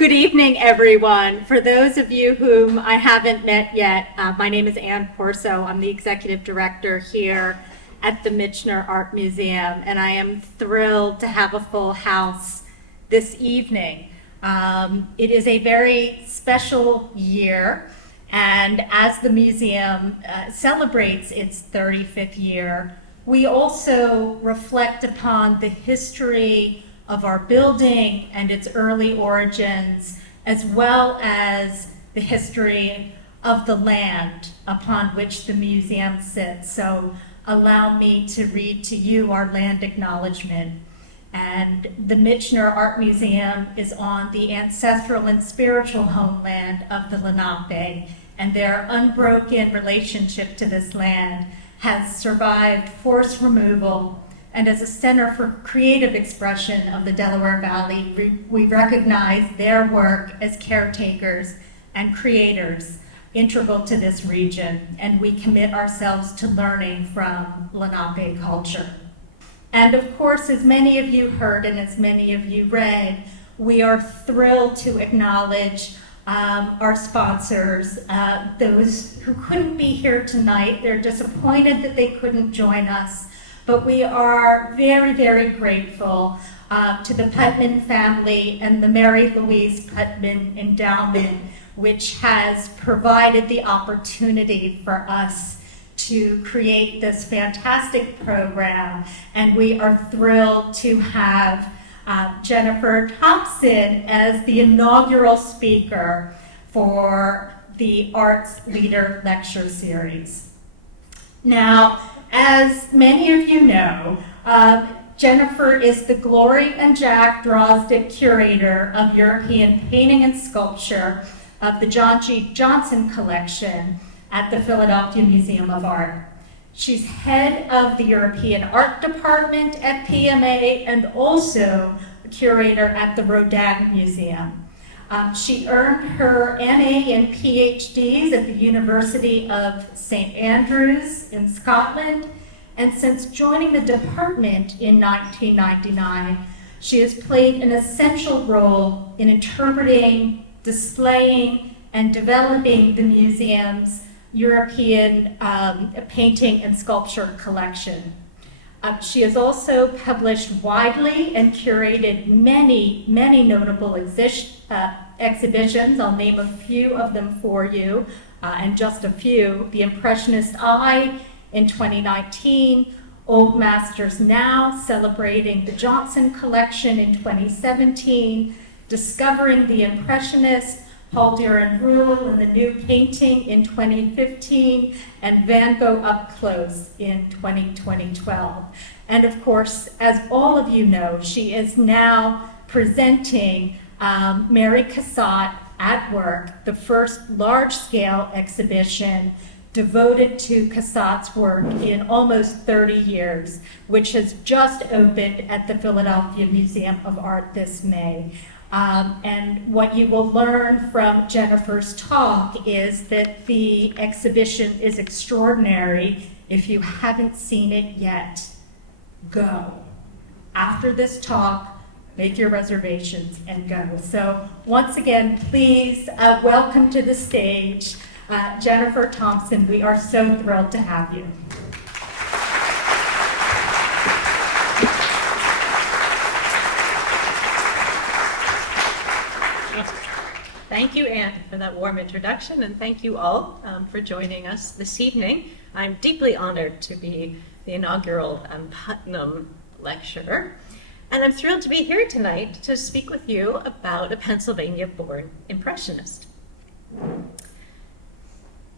Good evening, everyone. For those of you whom I haven't met yet, my name is Ann Corso. I'm the executive director here at the Michener Art Museum, and I am thrilled to have a full house this evening. It is a very special year, and as the museum celebrates its 35th year, we also reflect upon the history of our building and its early origins, as well as the history of the land upon which the museum sits. So allow me to read to you our land acknowledgement. And the Michener Art Museum is on the ancestral and spiritual homeland of the Lenape, and their unbroken relationship to this land has survived forced removal. And as a center for creative expression of the Delaware Valley, we recognize their work as caretakers and creators integral to this region, and we commit ourselves to learning from Lenape culture. And of course, as many of you heard and as many of you read, we are thrilled to acknowledge our sponsors, those who couldn't be here tonight. They're disappointed that they couldn't join us. But we are very, very grateful to the Putman family and the Mary Louise Putman Endowment, which has provided the opportunity for us to create this fantastic program. And we are thrilled to have Jennifer Thompson as the inaugural speaker for the Arts Leader Lecture Series. Now, as many of you know, Jennifer is the Gloria and Jack Drosdick Curator of European Painting and Sculpture of the John G. Johnson Collection at the Philadelphia Museum of Art. She's head of the European Art Department at PMA and also a curator at the Rodin Museum. She earned her MA and PhDs at the University of St. Andrews in Scotland, and since joining the department in 1999, she has played an essential role in interpreting, displaying, and developing the museum's European painting and sculpture collection. She has also published widely and curated many, many notable exhibitions. I'll name a few of them for you, and just a few. The Impressionist Eye in 2019, Old Masters Now, celebrating the Johnson Collection in 2017, Discovering the Impressionists, Paul Rule and the New Painting in 2015, and Van Gogh Up Close in 2012. And of course, as all of you know, she is now presenting Mary Cassatt at Work, the first large-scale exhibition devoted to Cassatt's work in almost 30 years, which has just opened at the Philadelphia Museum of Art this May. And what you will learn from Jennifer's talk is that the exhibition is extraordinary. If you haven't seen it yet, go. After this talk, make your reservations and go. So once again, please welcome to the stage Jennifer Thompson. We are so thrilled to have you. Thank you, Anne, for that warm introduction, and thank you all for joining us this evening. I'm deeply honored to be the inaugural Putnam lecturer, and I'm thrilled to be here tonight to speak with you about a Pennsylvania-born Impressionist.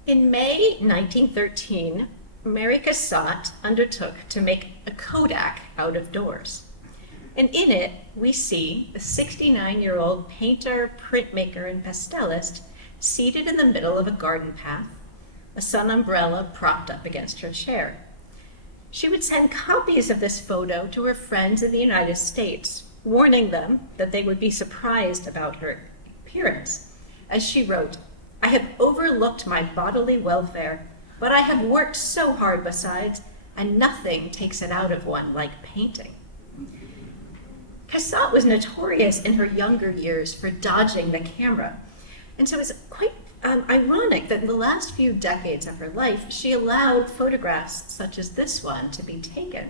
In May 1913, Mary Cassatt undertook to make a Kodak out of doors. And in it, we see the 69-year-old painter, printmaker, and pastelist seated in the middle of a garden path, a sun umbrella propped up against her chair. She would send copies of this photo to her friends in the United States, warning them that they would be surprised about her appearance. As she wrote, "I have overlooked my bodily welfare, but I have worked so hard besides, and nothing takes it out of one like painting." Cassatt was notorious in her younger years for dodging the camera. And so it's quite ironic that in the last few decades of her life, she allowed photographs such as this one to be taken.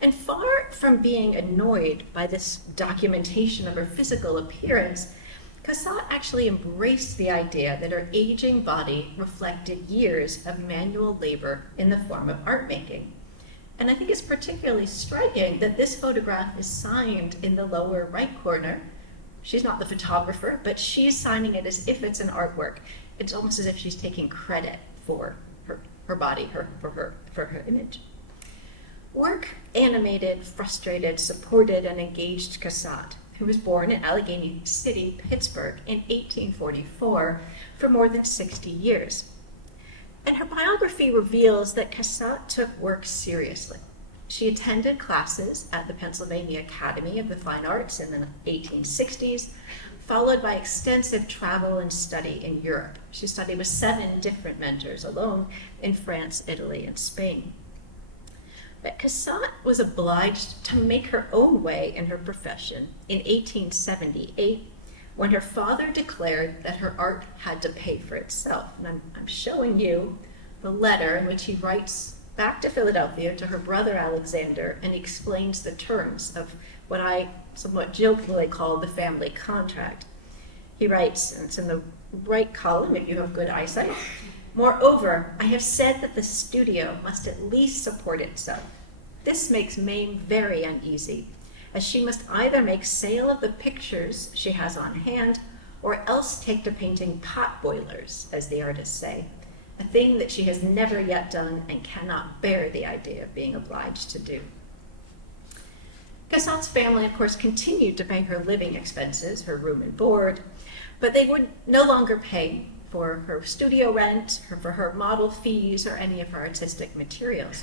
And far from being annoyed by this documentation of her physical appearance, Cassatt actually embraced the idea that her aging body reflected years of manual labor in the form of art making. And I think it's particularly striking that this photograph is signed in the lower right corner. She's not the photographer, but she's signing it as if it's an artwork. It's almost as if she's taking credit for her body, for her image. Work animated, frustrated, supported, and engaged Cassatt, who was born in Allegheny City, Pittsburgh in 1844 for more than 60 years. And her biography reveals that Cassatt took work seriously. She attended classes at the Pennsylvania Academy of the Fine Arts in the 1860s, followed by extensive travel and study in Europe. She studied with 7 different mentors alone in France, Italy, and Spain. But Cassatt was obliged to make her own way in her profession in 1878 when her father declared that her art had to pay for itself. And I'm showing you the letter in which he writes back to Philadelphia to her brother Alexander, and he explains the terms of what I somewhat jokingly call the family contract. He writes, and it's in the right column if you have good eyesight, "Moreover, I have said that the studio must at least support itself. This makes Mame very uneasy, as she must either make sale of the pictures she has on hand, or else take to painting pot boilers, as the artists say, a thing that she has never yet done and cannot bear the idea of being obliged to do." Cassatt's family, of course, continued to pay her living expenses, her room and board, but they would no longer pay for her studio rent, for her model fees, or any of her artistic materials.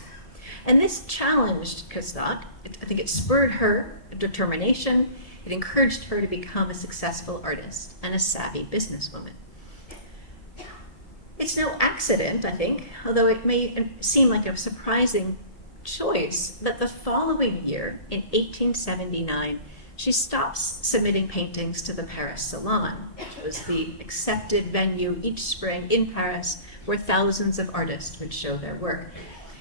And this challenged Cassatt. I think it spurred her determination. It encouraged her to become a successful artist and a savvy businesswoman. It's no accident, I think, although it may seem like a surprising choice, that the following year, in 1879, she stops submitting paintings to the Paris Salon, which was the accepted venue each spring in Paris where thousands of artists would show their work.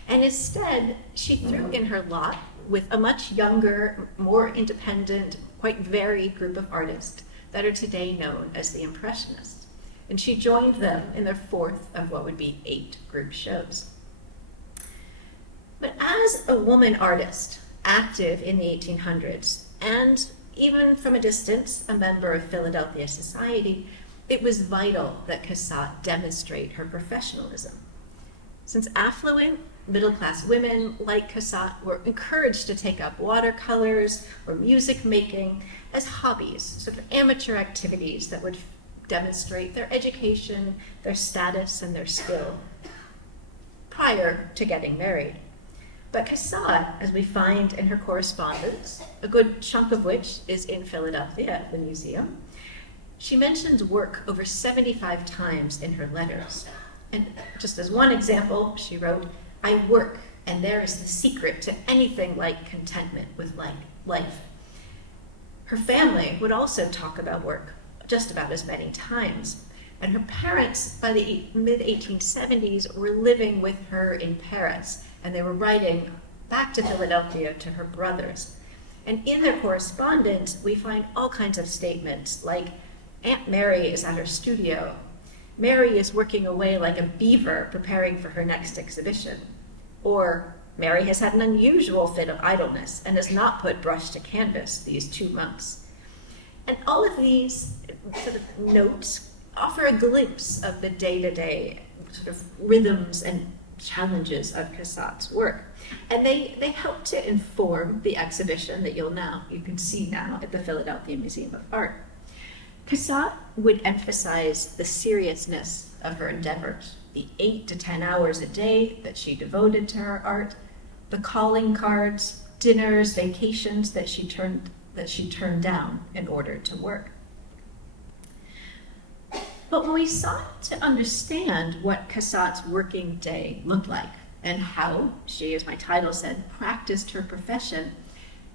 And instead, she threw in her lot with a much younger, more independent, quite varied group of artists that are today known as the Impressionists. And she joined them in their 4th of what would be 8 group shows. But as a woman artist, active in the 1800s, and even from a distance, a member of Philadelphia society, it was vital that Cassatt demonstrate her professionalism. Since affluent, middle-class women like Cassatt were encouraged to take up watercolors or music making as hobbies, sort of amateur activities that would demonstrate their education, their status, and their skill prior to getting married. But Cassatt, as we find in her correspondence, a good chunk of which is in Philadelphia at the museum, she mentions work over 75 times in her letters. And just as one example, she wrote, "I work, and there is the secret to anything like contentment with life." Her family would also talk about work just about as many times. And her parents, by the mid-1870s, were living with her in Paris, and they were writing back to Philadelphia to her brothers. And in their correspondence, we find all kinds of statements like, "Aunt Mary is at her studio. Mary is working away like a beaver preparing for her next exhibition." Or, "Mary has had an unusual fit of idleness and has not put brush to canvas these 2 months." And all of these sort of notes offer a glimpse of the day-to-day sort of rhythms and challenges of Cassatt's work. And they help to inform the exhibition that you can see now at the Philadelphia Museum of Art. Cassatt would emphasize the seriousness of her endeavors, the 8 to 10 hours a day that she devoted to her art, the calling cards, dinners, vacations that she turned down in order to work. But when we sought to understand what Cassatt's working day looked like and how she, as my title said, practiced her profession,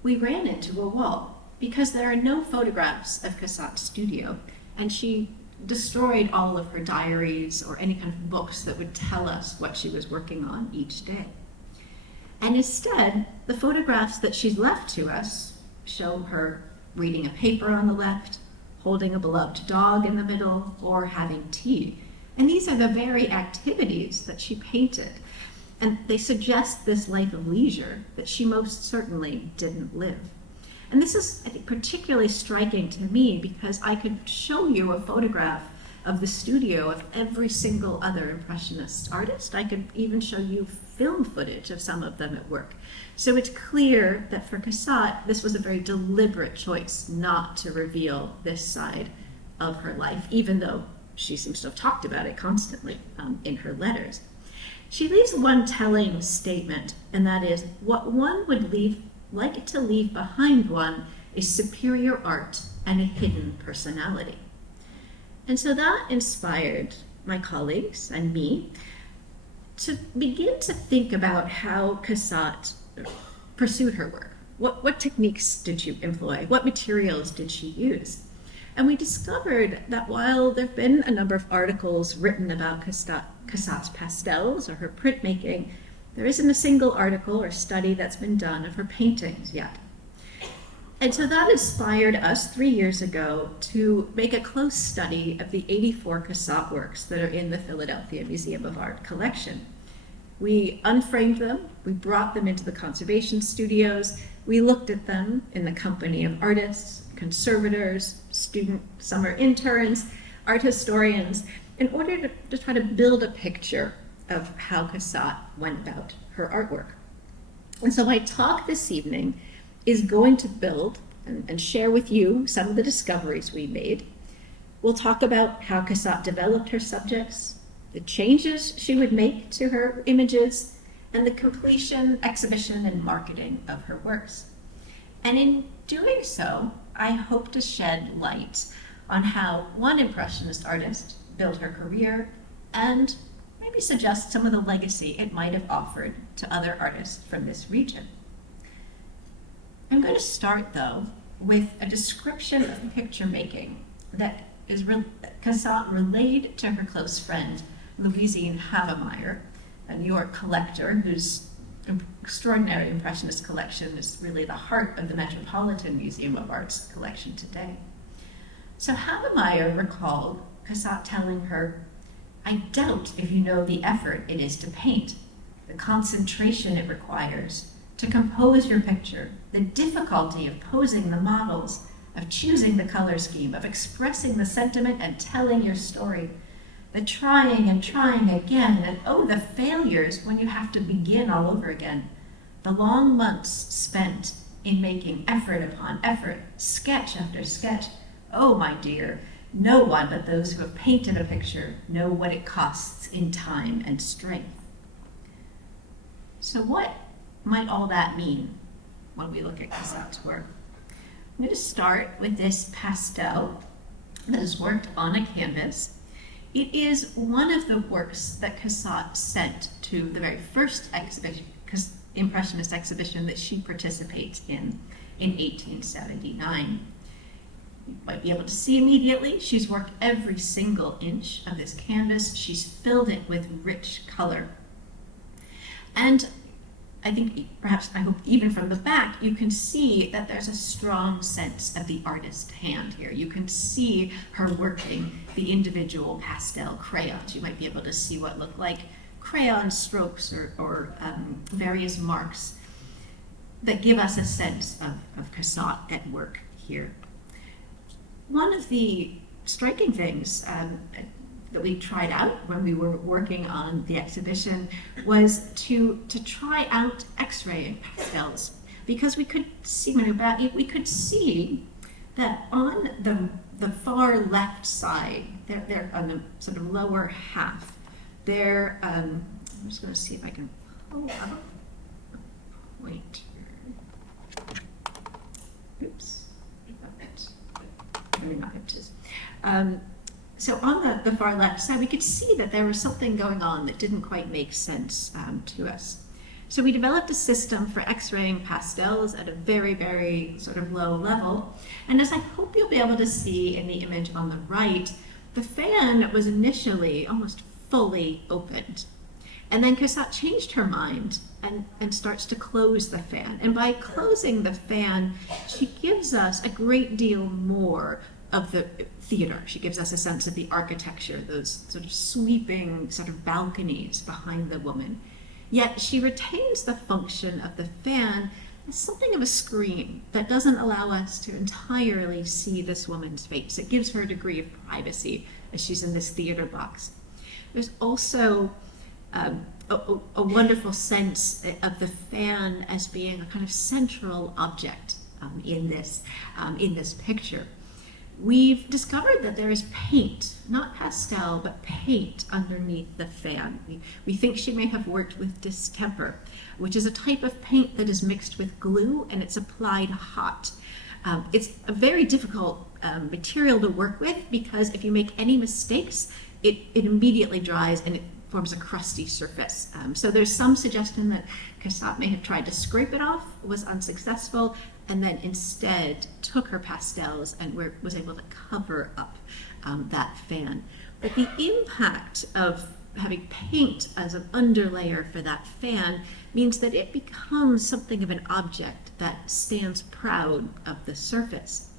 we ran into a wall. because there are no photographs of Cassatt's studio, and she destroyed all of her diaries or any kind of books that would tell us what she was working on each day. And instead, the photographs that she's left to us show her reading a paper on the left, holding a beloved dog in the middle, or having tea. And these are the very activities that she painted. And they suggest this life of leisure that she most certainly didn't live. And this is, I think, particularly striking to me because I could show you a photograph of the studio of every single other Impressionist artist. I could even show you film footage of some of them at work. So it's clear that for Cassatt, this was a very deliberate choice not to reveal this side of her life, even though she seems to have talked about it constantly in her letters. She leaves one telling statement, and that is, what one would like to leave behind one is superior art and a hidden personality. And so that inspired my colleagues and me to begin to think about how Cassatt pursued her work. What techniques did she employ? What materials did she use? And we discovered that while there have been a number of articles written about Cassatt's pastels or her printmaking, there isn't a single article or study that's been done of her paintings yet. And so that inspired us 3 years ago to make a close study of the 84 Cassatt works that are in the Philadelphia Museum of Art collection. We unframed them, we brought them into the conservation studios, we looked at them in the company of artists, conservators, student summer interns, art historians, in order to try to build a picture of how Cassatt went about her artwork. And so my talk this evening is going to build and share with you some of the discoveries we made. We'll talk about how Cassatt developed her subjects, the changes she would make to her images, and the completion, exhibition, and marketing of her works. And in doing so, I hope to shed light on how one Impressionist artist built her career and maybe suggest some of the legacy it might have offered to other artists from this region. I'm going to start, though, with a description of picture making that Cassatt relayed to her close friend, Louisine Havemeyer, a New York collector whose extraordinary Impressionist collection is really the heart of the Metropolitan Museum of Art's collection today. So Havemeyer recalled Cassatt telling her, "I doubt if you know the effort it is to paint, the concentration it requires, to compose your picture, the difficulty of posing the models, of choosing the color scheme, of expressing the sentiment and telling your story, the trying and trying again, and oh, the failures when you have to begin all over again, the long months spent in making effort upon effort, sketch after sketch. Oh, my dear, no one but those who have painted a picture know what it costs in time and strength." So what might all that mean when we look at Cassatt's work? I'm going to start with this pastel that is worked on a canvas. It is one of the works that Cassatt sent to the very first Impressionist exhibition that she participates in 1879. You might be able to see immediately, she's worked every single inch of this canvas. She's filled it with rich color. And I think, perhaps, I hope even from the back, you can see that there's a strong sense of the artist hand here. You can see her working the individual pastel crayons. You might be able to see what look like crayon strokes or various marks that give us a sense of Cassatt at work here. One of the striking things that we tried out when we were working on the exhibition was to try out X-ray pastels, because we could see that on the far left side, they're on the sort of lower half. They're I'm just going to see if I can pull up a pointer. Oops, maybe not inches. So on the far left side, we could see that there was something going on that didn't quite make sense to us. So we developed a system for x-raying pastels at a very, very sort of low level. And as I hope you'll be able to see in the image on the right, the fan was initially almost fully opened. And then Cassatt changed her mind and starts to close the fan. And by closing the fan, she gives us a great deal more of the theater. She gives us a sense of the architecture, those sort of sweeping sort of balconies behind the woman. Yet she retains the function of the fan as something of a screen that doesn't allow us to entirely see this woman's face. It gives her a degree of privacy as she's in this theater box. There's also a wonderful sense of the fan as being a kind of central object in this picture. We've discovered that there is paint, not pastel, but paint underneath the fan. We think she may have worked with distemper, which is a type of paint that is mixed with glue and it's applied hot. It's a very difficult material to work with because if you make any mistakes, it immediately dries and it forms a crusty surface. So there's some suggestion that Cassatt may have tried to scrape it off, was unsuccessful, and then instead took her pastels and was able to cover up that fan. But the impact of having paint as an underlayer for that fan means that it becomes something of an object that stands proud of the surface.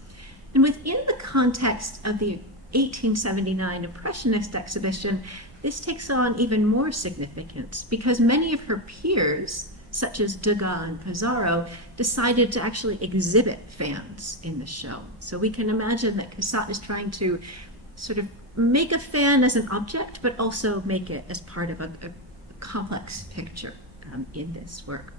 And within the context of the 1879 Impressionist exhibition, this takes on even more significance because many of her peers, such as Degas and Pissarro, decided to actually exhibit fans in the show. So we can imagine that Cassatt is trying to sort of make a fan as an object, but also make it as part of a complex picture in this work.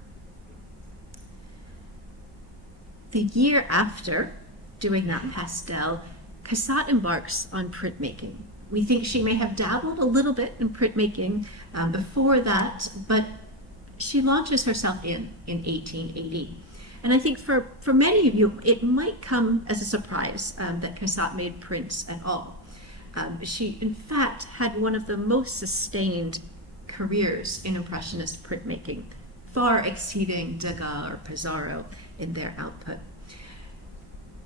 The year after doing that pastel, Cassatt embarks on printmaking. We think she may have dabbled a little bit in printmaking before that, but she launches herself in 1880. And I think for many of you, it might come as a surprise that Cassatt made prints at all. She, in fact, had one of the most sustained careers in Impressionist printmaking, far exceeding Degas or Pissarro in their output.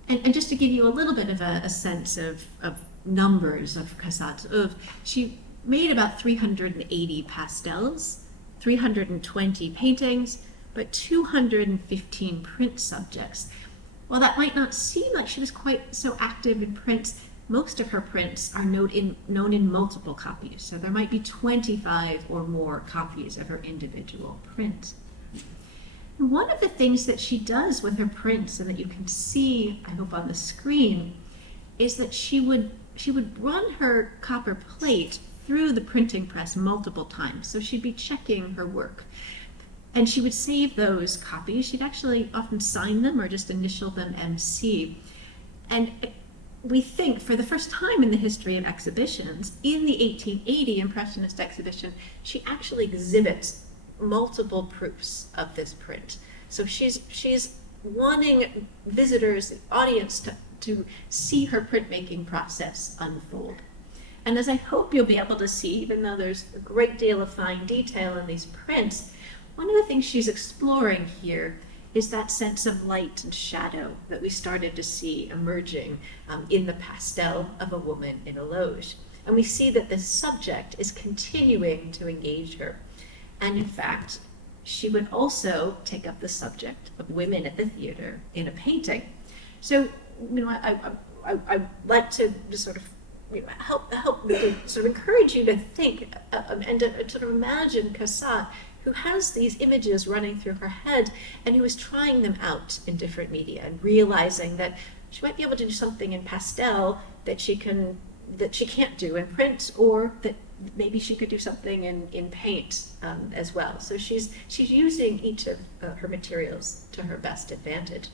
And just to give you a little bit of a sense of numbers of Cassatt's oeuvre, she made about 380 pastels, 320 paintings, but 215 print subjects. While that might not seem like she was quite so active in prints, most of her prints are known in multiple copies. So there might be 25 or more copies of her individual print. And one of the things that she does with her prints, and that you can see, I hope, on the screen, is that she would run her copper plate through the printing press multiple times. So she'd be checking her work. And she would save those copies. She'd actually often sign them or just initial them MC. And we think for the first time in the history of exhibitions, in the 1880 Impressionist exhibition, she actually exhibits multiple proofs of this print. So she's wanting visitors, audience, to see her printmaking process unfold. And as I hope you'll be able to see, even though there's a great deal of fine detail in these prints, one of the things she's exploring here is that sense of light and shadow that we started to see emerging in the pastel of a woman in a loge. And we see that this subject is continuing to engage her. And in fact, she would also take up the subject of women at the theater in a painting. So, I'd like to just sort of help sort of encourage you to think and to sort of imagine Cassatt, who has these images running through her head and who is trying them out in different media and realizing that she might be able to do something in pastel that she can't do in print, or that maybe she could do something in paint as well. So she's using each of her materials to her best advantage.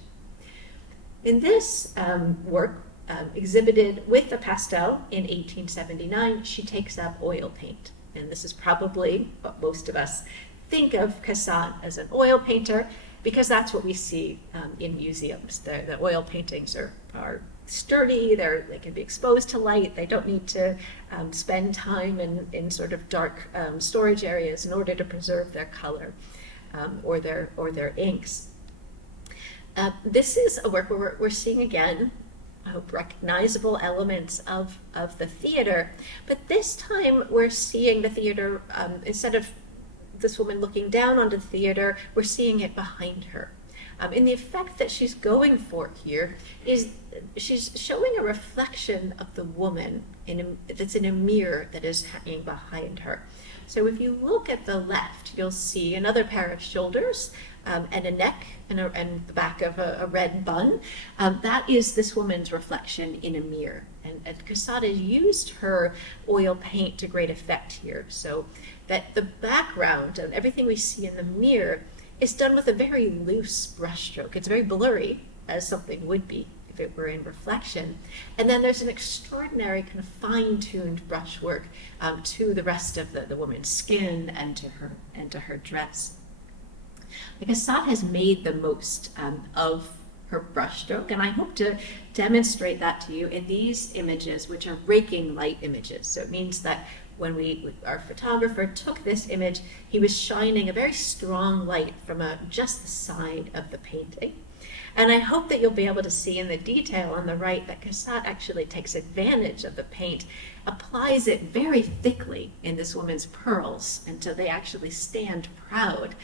In this work, exhibited with the pastel in 1879, she takes up oil paint. And this is probably what most of us think of Cassatt as an oil painter, because that's what we see in museums. The oil paintings are sturdy, they can be exposed to light, they don't need to spend time in sort of dark storage areas in order to preserve their color. or their inks. This is a work where we're seeing again, I hope, recognizable elements of the theater, but this time we're seeing the theater, instead of this woman looking down onto the theater, we're seeing it behind her. And the effect that she's going for here is she's showing a reflection of the woman that's in a mirror that is hanging behind her. So if you look at the left, you'll see another pair of shoulders and a neck and the back of a red bun. That is this woman's reflection in a mirror. And Cassatt has used her oil paint to great effect here, so that the background and everything we see in the mirror is done with a very loose brushstroke. It's very blurry, as something would be if it were in reflection. And then there's an extraordinary kind of fine-tuned brushwork to the rest of the woman's skin and to her dress. Cassatt has made the most of her brushstroke, and I hope to demonstrate that to you in these images, which are raking light images. So it means that when our photographer took this image, he was shining a very strong light from just the side of the painting. And I hope that you'll be able to see in the detail on the right that Cassatt actually takes advantage of the paint, applies it very thickly in this woman's pearls until they actually stand proud,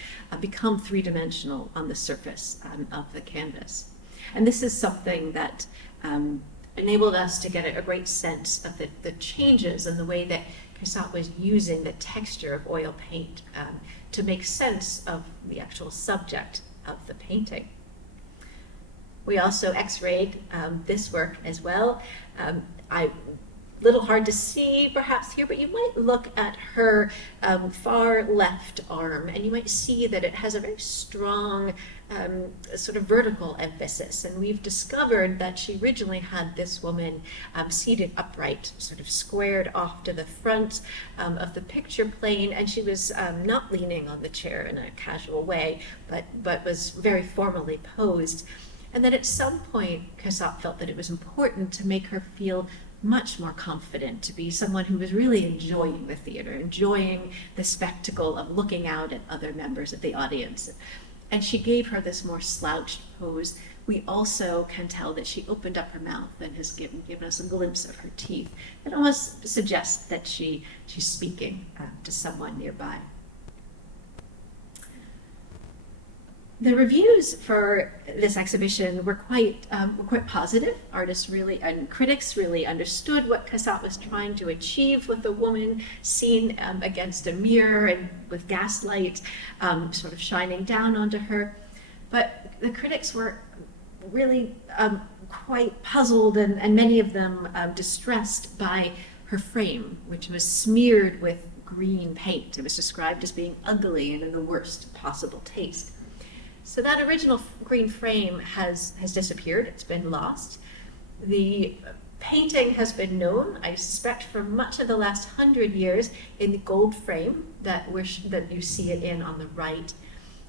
become three-dimensional on the surface of the canvas. And this is something that enabled us to get a great sense of the changes in the way that Cassatt was using the texture of oil paint to make sense of the actual subject of the painting. We also x-rayed this work as well. Little hard to see perhaps here, but you might look at her far left arm and you might see that it has a very strong sort of vertical emphasis. And we've discovered that she originally had this woman seated upright, sort of squared off to the front of the picture plane, and she was not leaning on the chair in a casual way, but was very formally posed. And then at some point, Cassatt felt that it was important to make her feel much more confident, to be someone who was really enjoying the theater, enjoying the spectacle of looking out at other members of the audience. And she gave her this more slouched pose. We also can tell that she opened up her mouth and has given us a glimpse of her teeth. It almost suggests that she's speaking to someone nearby. The reviews for this exhibition were quite positive. Artists really and critics really understood what Cassatt was trying to achieve with the woman seen against a mirror and with gaslight sort of shining down onto her. But the critics were really quite puzzled and many of them distressed by her frame, which was smeared with green paint. It was described as being ugly and in the worst possible taste. So that original green frame has disappeared. It's been lost. The painting has been known, I suspect, for much of the last 100 years in the gold frame that you see it in on the right.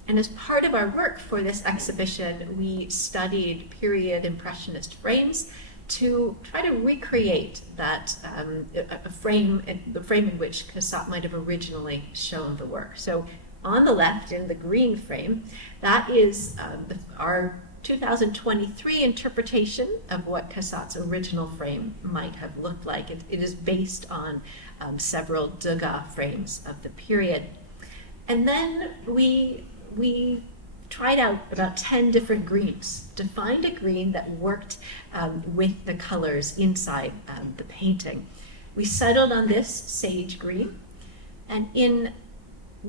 And as part of our work for this exhibition, we studied period Impressionist frames to try to recreate that the frame in which Cassatt might have originally shown the work. So on the left, in the green frame, that is our 2023 interpretation of what Cassatt's original frame might have looked like. It is based on several Degas frames of the period. And then we tried out about 10 different greens to find a green that worked with the colors inside the painting. We settled on this sage green, and in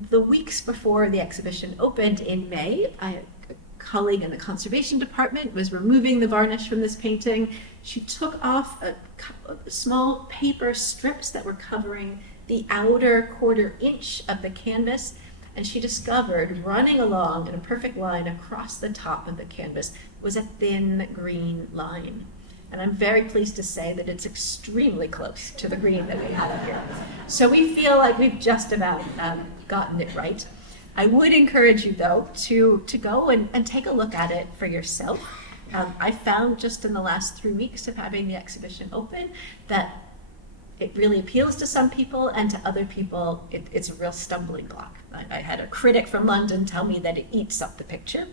the weeks before the exhibition opened in May, a colleague in the conservation department was removing the varnish from this painting. She took off a small paper strips that were covering the outer 1/4 inch of the canvas, and she discovered running along in a perfect line across the top of the canvas was a thin green line. And I'm very pleased to say that it's extremely close to the green that we have here. So we feel like we've just about gotten it right. I would encourage you, though, to go and take a look at it for yourself. I found just in the last 3 weeks of having the exhibition open that it really appeals to some people, and to other people, it's a real stumbling block. I had a critic from London tell me that it eats up the picture.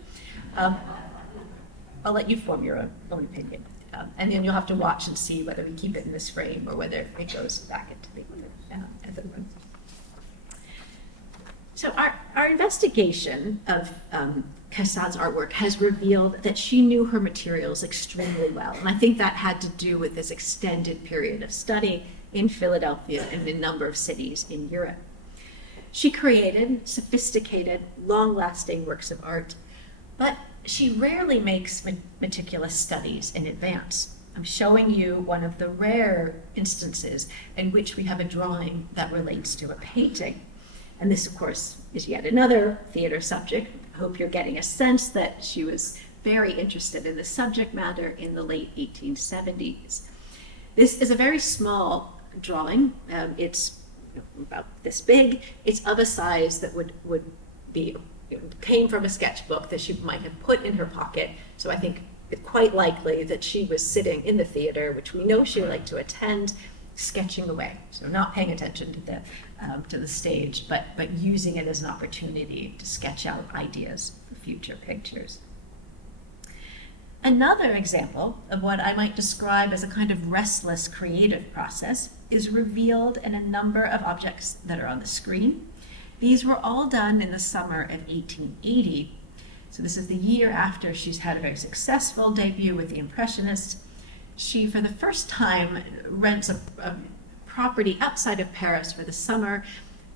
I'll let you form your own opinion. And then you'll have to watch and see whether we keep it in this frame or whether it goes back into the other room. So our investigation of Cassatt's artwork has revealed that she knew her materials extremely well. And I think that had to do with this extended period of study in Philadelphia and in a number of cities in Europe. She created sophisticated, long-lasting works of art, but she rarely makes meticulous studies in advance. I'm showing you one of the rare instances in which we have a drawing that relates to a painting. And this, of course, is yet another theater subject. I hope you're getting a sense that she was very interested in the subject matter in the late 1870s. This is a very small drawing. It's about this big. It's of a size that would be, came from a sketchbook that she might have put in her pocket. So I think it's quite likely that she was sitting in the theater, which we know she liked to attend, sketching away. So not paying attention to the stage, but using it as an opportunity to sketch out ideas for future pictures. Another example of what I might describe as a kind of restless creative process is revealed in a number of objects that are on the screen. These were all done in the summer of 1880. So this is the year after she's had a very successful debut with the Impressionists. She, for the first time, rents a property outside of Paris for the summer,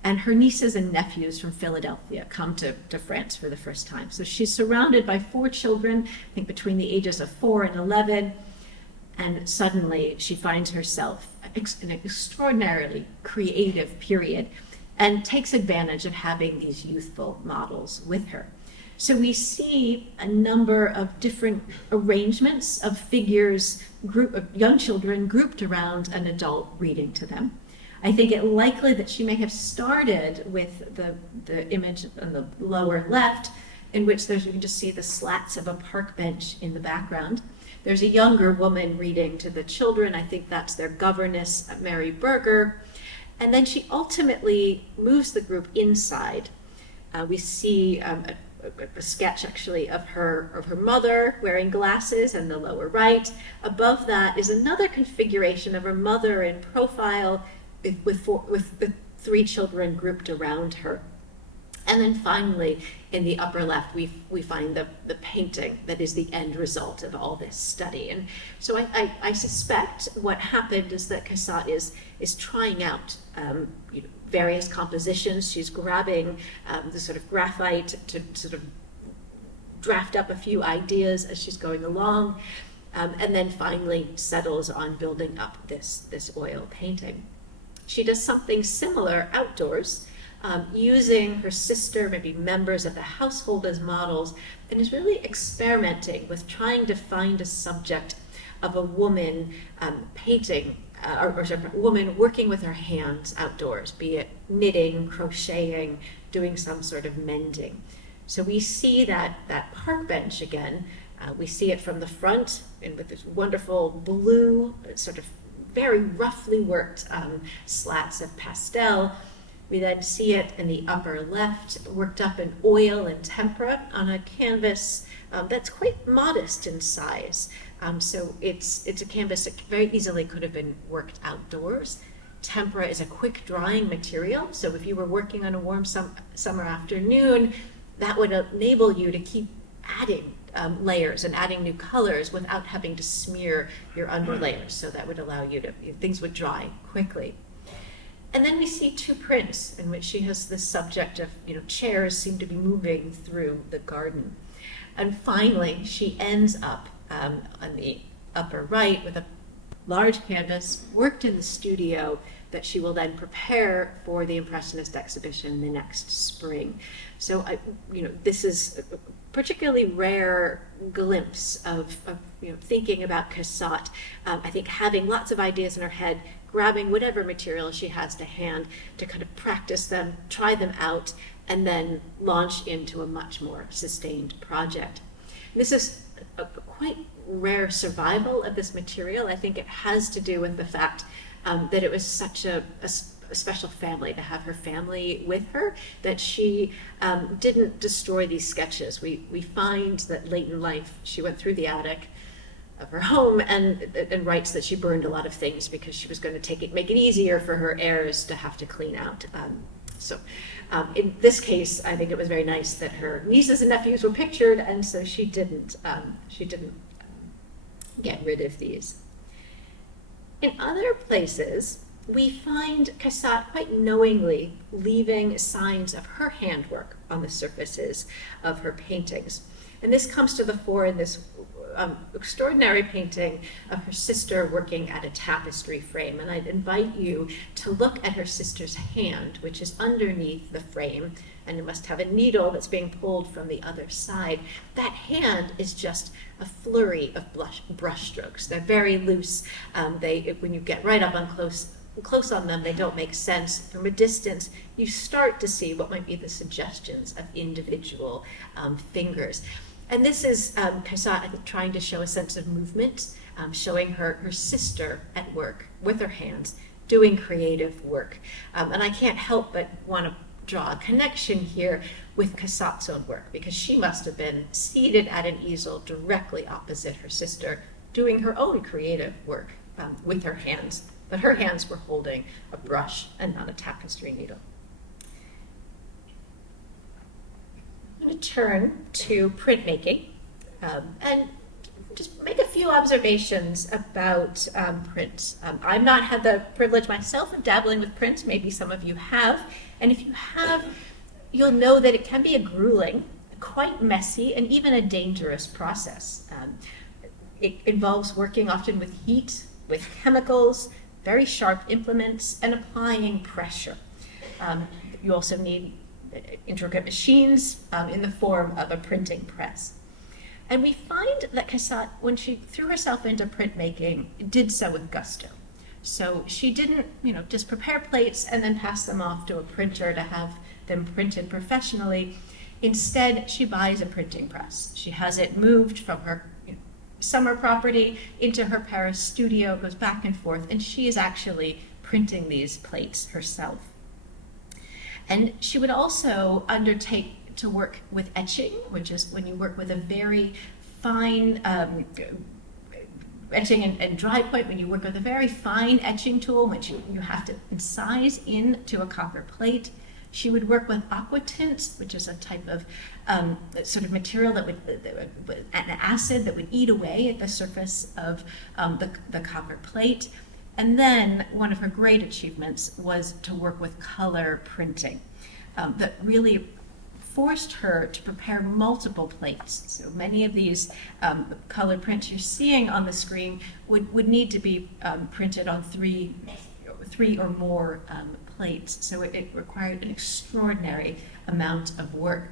and her nieces and nephews from Philadelphia come to France for the first time. So she's surrounded by 4 children, I think between the ages of 4 and 11, and suddenly she finds herself in an extraordinarily creative period and takes advantage of having these youthful models with her. So we see a number of different arrangements of figures, group of young children grouped around an adult reading to them. I think it likely that she may have started with the image on the lower left, in which you can just see the slats of a park bench in the background. There's a younger woman reading to the children. I think that's their governess, Mary Berger. And then she ultimately moves the group inside. We see a sketch actually of her mother wearing glasses in the lower right. Above that is another configuration of her mother in profile with the 3 children grouped around her. And then finally, in the upper left, we find the painting that is the end result of all this study. And so I suspect what happened is that Cassatt is trying out various compositions. She's grabbing the sort of graphite to sort of draft up a few ideas as she's going along, and then finally settles on building up this oil painting. She does something similar outdoors, using her sister, maybe members of the household as models, and is really experimenting with trying to find a subject of a woman painting, or a woman working with her hands outdoors, be it knitting, crocheting, doing some sort of mending. So we see that park bench again. We see it from the front, and with this wonderful blue, sort of very roughly worked slats of pastel. We then see it in the upper left, worked up in oil and tempera on a canvas that's quite modest in size. So it's a canvas that very easily could have been worked outdoors. Tempera is a quick drying material, so if you were working on a warm summer afternoon, that would enable you to keep adding layers and adding new colors without having to smear your underlayers. So that would allow you to, things would dry quickly. And then we see 2 prints in which she has this subject of, chairs seem to be moving through the garden. And finally, she ends up on the upper right with a large canvas worked in the studio that she will then prepare for the Impressionist exhibition the next spring. So, this is a particularly rare glimpse of thinking about Cassatt. I think having lots of ideas in her head, grabbing whatever material she has to hand to kind of practice them, try them out, and then launch into a much more sustained project. This is a quite rare survival of this material. I think it has to do with the fact that it was such a a special family, to have her family with her, that she didn't destroy these sketches. We find that late in life she went through the attic of her home and writes that she burned a lot of things because she was going to make it easier for her heirs to have to clean out. In this case, I think it was very nice that her nieces and nephews were pictured, and so she didn't get rid of these. In other places, we find Cassatt quite knowingly leaving signs of her handwork on the surfaces of her paintings. And this comes to the fore in this extraordinary painting of her sister working at a tapestry frame. And I'd invite you to look at her sister's hand, which is underneath the frame, and it must have a needle that's being pulled from the other side. That hand is just a flurry of brush strokes. They're very loose. When you get right up on close on them, they don't make sense. From a distance, you start to see what might be the suggestions of individual fingers. And this is Cassatt, I think, trying to show a sense of movement, showing her sister at work with her hands, doing creative work. And I can't help but want to draw a connection here with Cassatt's own work, because she must have been seated at an easel directly opposite her sister, doing her own creative work with her hands. But her hands were holding a brush and not a tapestry needle. I'm going to turn to printmaking and just make a few observations about print. I've not had the privilege myself of dabbling with print. Maybe some of you have. And if you have, you'll know that it can be a grueling, quite messy, and even a dangerous process. It involves working often with heat, with chemicals, very sharp implements, and applying pressure. You also need intricate machines in the form of a printing press. And we find that Cassatt, when she threw herself into printmaking, did so with gusto. So she didn't, just prepare plates and then pass them off to a printer to have them printed professionally. Instead, she buys a printing press. She has it moved from her summer property into her Paris studio, goes back and forth, and she is actually printing these plates herself. And she would also undertake to work with etching, which is when you work with a very fine etching and dry point, when you work with a very fine etching tool, which you have to incise into a copper plate. She would work with aquatint, which is a type of sort of material that would an acid that would eat away at the surface of the copper plate. And then one of her great achievements was to work with color printing that really forced her to prepare multiple plates. So many of these color prints you're seeing on the screen would need to be printed on three or more plates. So it required an extraordinary amount of work.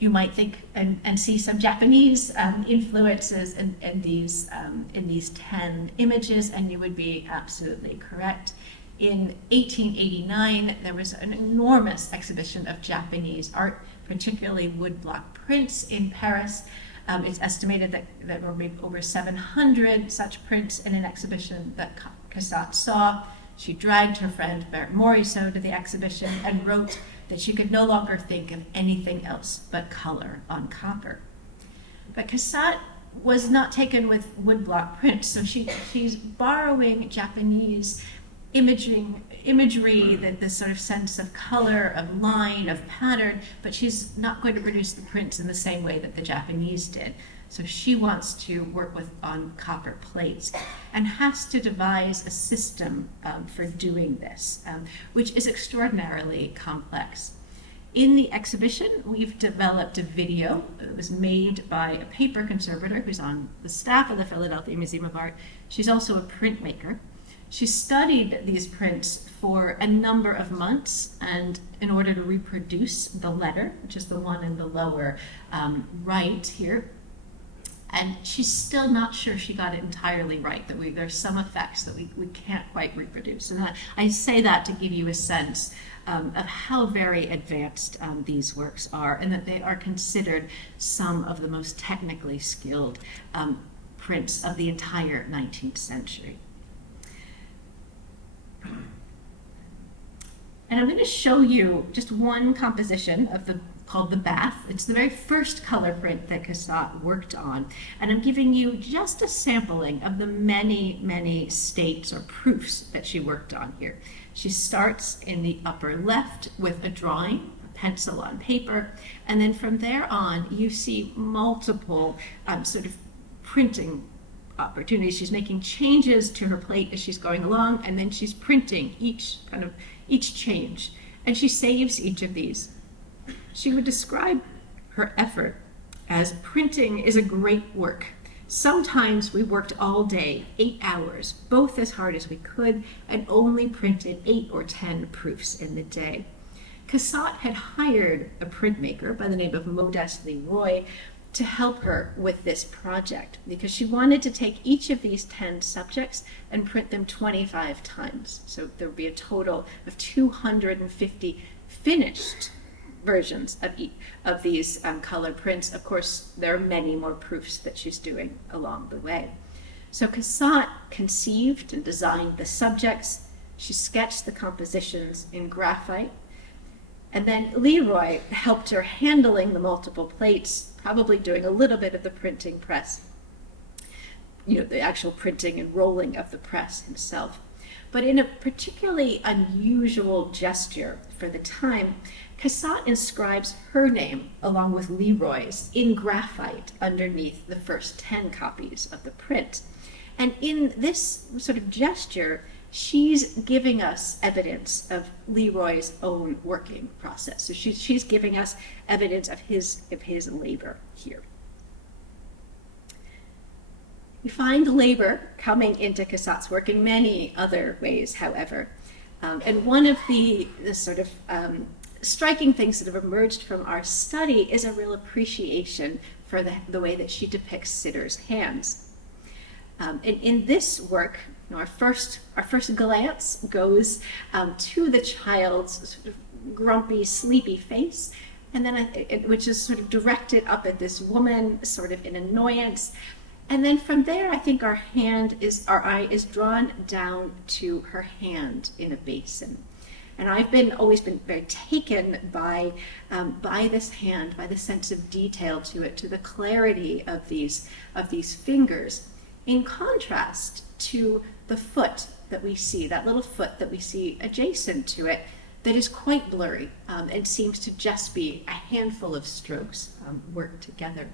You might think and see some Japanese influences in these 10 images, and you would be absolutely correct. In 1889, there was an enormous exhibition of Japanese art, particularly woodblock prints in Paris. It's estimated that there were maybe over 700 such prints in an exhibition that Cassatt saw. She dragged her friend Bert Morisot to the exhibition and wrote that she could no longer think of anything else but color on copper. But Cassatt was not taken with woodblock prints, so she's borrowing Japanese imagery, this sort of sense of color, of line, of pattern, but she's not going to produce the prints in the same way that the Japanese did. So she wants to work on copper plates and has to devise a system for doing this, which is extraordinarily complex. In the exhibition, we've developed a video that was made by a paper conservator who's on the staff of the Philadelphia Museum of Art. She's also a printmaker. She studied these prints for a number of months, and in order to reproduce the letter, which is the one in the lower right here, and she's still not sure she got it entirely right, that there's some effects that we can't quite reproduce. And I say that to give you a sense of how very advanced these works are, and that they are considered some of the most technically skilled prints of the entire 19th century. And I'm going to show you just one composition of called The Bath. It's the very first color print that Cassatt worked on. And I'm giving you just a sampling of the many, many states or proofs that she worked on here. She starts in the upper left with a drawing, a pencil on paper, and then from there on you see multiple sort of printing opportunities. She's making changes to her plate as she's going along, and then she's printing each change, and she saves each of these. She would describe her effort as printing is a great work. Sometimes we worked all day, 8 hours, both as hard as we could, and only printed 8 or 10 proofs in the day. Cassatt had hired a printmaker by the name of Modeste Leroy to help her with this project, because she wanted to take each of these 10 subjects and print them 25 times. So there would be a total of 250 finished versions of these color prints. Of course, there are many more proofs that she's doing along the way. So Cassatt conceived and designed the subjects. She sketched the compositions in graphite. And then Leroy helped her handling the multiple plates, probably doing a little bit of the printing press, the actual printing and rolling of the press himself. But in a particularly unusual gesture for the time, Cassatt inscribes her name along with Leroy's in graphite underneath the first 10 copies of the print. And in this sort of gesture, she's giving us evidence of Leroy's own working process. So she's giving us evidence of his labor here. We find labor coming into Cassatt's work in many other ways, however. And one of the sort of striking things that have emerged from our study is a real appreciation for the way that she depicts sitters' hands. And in this work, our first glance goes to the child's sort of grumpy, sleepy face, and then which is sort of directed up at this woman, sort of in annoyance. And then from there, I think our eye is drawn down to her hand in a basin. And I've always been very taken by this hand, by the sense of detail to it, to the clarity of these fingers, in contrast to the foot that we see, that little foot that we see adjacent to it, that is quite blurry and seems to just be a handful of strokes worked together.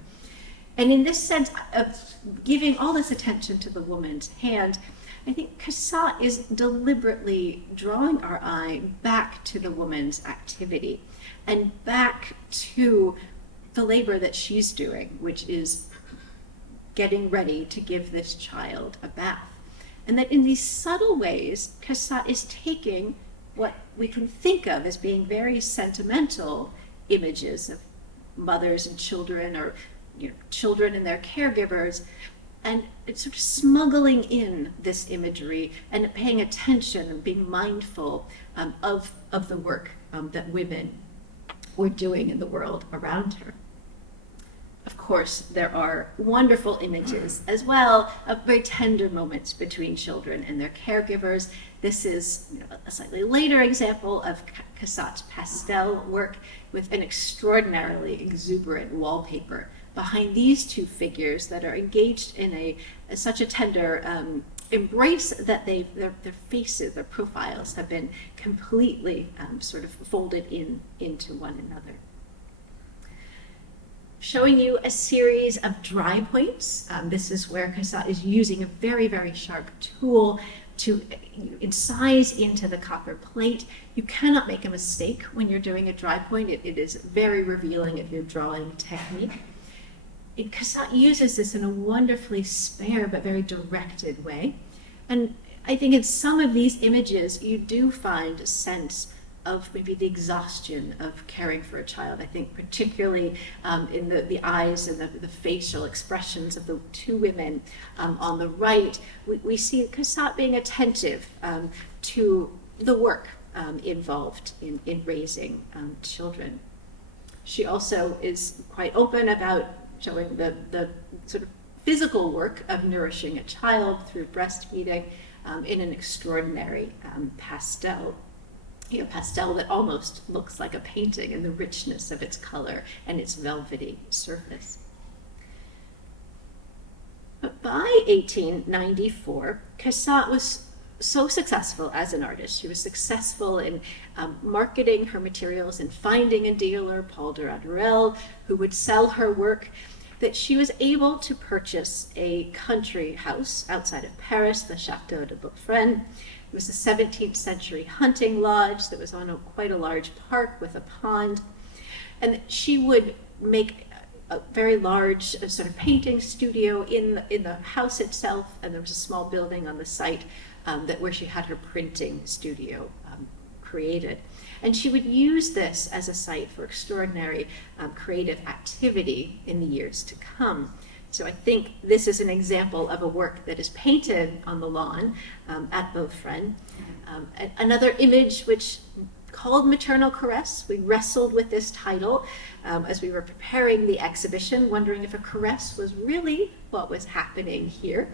And in this sense of giving all this attention to the woman's hand, I think Cassatt is deliberately drawing our eye back to the woman's activity and back to the labor that she's doing, which is getting ready to give this child a bath. And that in these subtle ways, Cassatt is taking what we can think of as being very sentimental images of mothers and children, or children and their caregivers, and it's sort of smuggling in this imagery and paying attention and being mindful of the work that women were doing in the world around her. Of course, there are wonderful images as well of very tender moments between children and their caregivers. This is a slightly later example of Cassatt's pastel work with an extraordinarily exuberant wallpaper behind these two figures that are engaged in such a tender embrace that their faces, their profiles have been completely sort of folded into one another. Showing you a series of dry points. This is where Cassatt is using a very, very sharp tool to incise into the copper plate. You cannot make a mistake when you're doing a dry point. It is very revealing of your drawing technique. Cassatt uses this in a wonderfully spare but very directed way. And I think in some of these images, you do find a sense of maybe the exhaustion of caring for a child. I think particularly in the eyes and the facial expressions of the two women on the right, we see Cassatt being attentive to the work involved in raising children. She also is quite open about showing the sort of physical work of nourishing a child through breastfeeding in an extraordinary pastel. pastel that almost looks like a painting in the richness of its color and its velvety surface. But by 1894, Cassatt was so successful as an artist. She was successful in marketing her materials and finding a dealer, Paul de Radurel, who would sell her work, that she was able to purchase a country house outside of Paris, the Château de Beaufresne. It was a 17th century hunting lodge that was on quite a large park with a pond. And she would make a very large sort of painting studio in the house itself, and there was a small building on the site where she had her printing studio created. And she would use this as a site for extraordinary creative activity in the years to come. So I think this is an example of a work that is painted on the lawn at Beaufresne. Another image which called Maternal Caress. We wrestled with this title as we were preparing the exhibition, wondering if a caress was really what was happening here.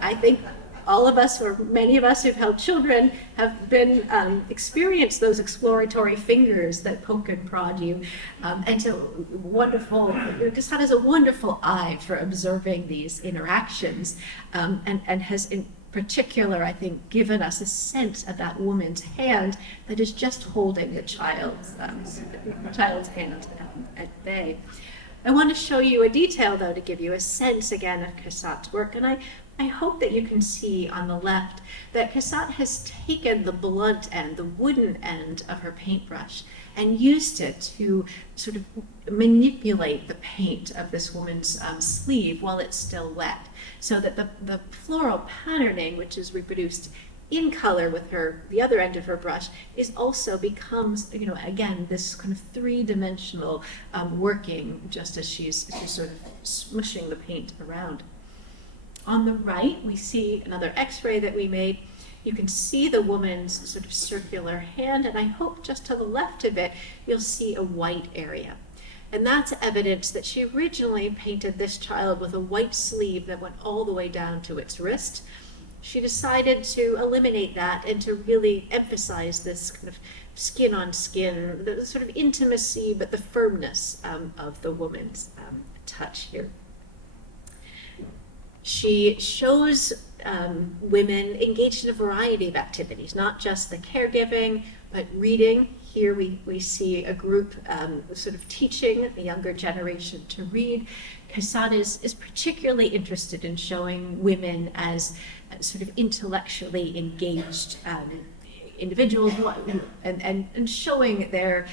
I think all of us, or many of us who've held children, have been experienced those exploratory fingers that poke and prod you. And so wonderful, Cassatt has a wonderful eye for observing these interactions, and has in particular, I think, given us a sense of that woman's hand that is just holding the child's hand at bay. I want to show you a detail, though, to give you a sense, again, of Cassatt's work. And I hope that you can see on the left that Cassatt has taken the blunt end, the wooden end of her paintbrush, and used it to sort of manipulate the paint of this woman's sleeve while it's still wet, so that the floral patterning, which is reproduced in color with the other end of her brush, is also becomes, again, this kind of three-dimensional working, just as she's sort of smushing the paint around. On the right, we see another X-ray that we made. You can see the woman's sort of circular hand, and I hope just to the left of it, you'll see a white area. And that's evidence that she originally painted this child with a white sleeve that went all the way down to its wrist. She decided to eliminate that and to really emphasize this kind of skin on skin, the sort of intimacy, but the firmness of the woman's touch here. She shows women engaged in a variety of activities, not just the caregiving, but reading. Here we see a group sort of teaching the younger generation to read. Cassatt is particularly interested in showing women as sort of intellectually engaged individuals, and showing their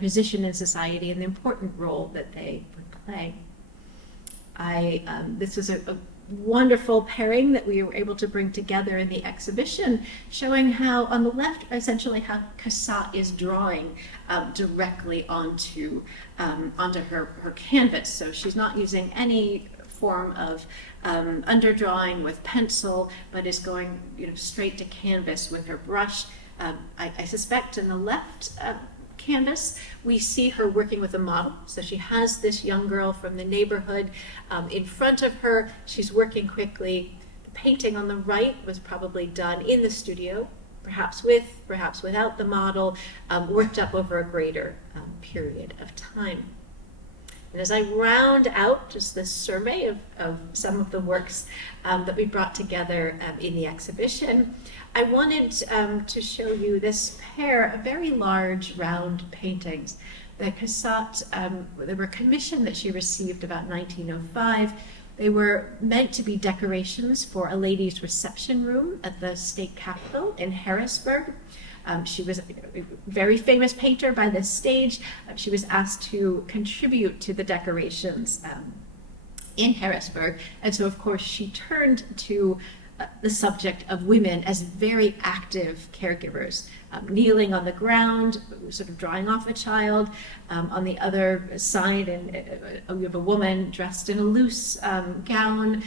position in society and the important role that they would play. This was a wonderful pairing that we were able to bring together in the exhibition, showing how, on the left, essentially how Cassatt is drawing directly onto her canvas. So she's not using any form of underdrawing with pencil, but is going straight to canvas with her brush. I suspect in the left canvas, we see her working with a model. So she has this young girl from the neighborhood in front of her. She's working quickly. The painting on the right was probably done in the studio, perhaps with, perhaps without the model, worked up over a greater period of time. And as I round out just this survey of some of the works that we brought together in the exhibition, I wanted to show you this pair of very large round paintings that Cassatt, they were a commission that she received about 1905. They were meant to be decorations for a ladies' reception room at the state capitol in Harrisburg. She was a very famous painter by this stage. She was asked to contribute to the decorations in Harrisburg. And so, of course, she turned to the subject of women as very active caregivers, kneeling on the ground, sort of drawing off a child. On the other side, we have a woman dressed in a loose gown,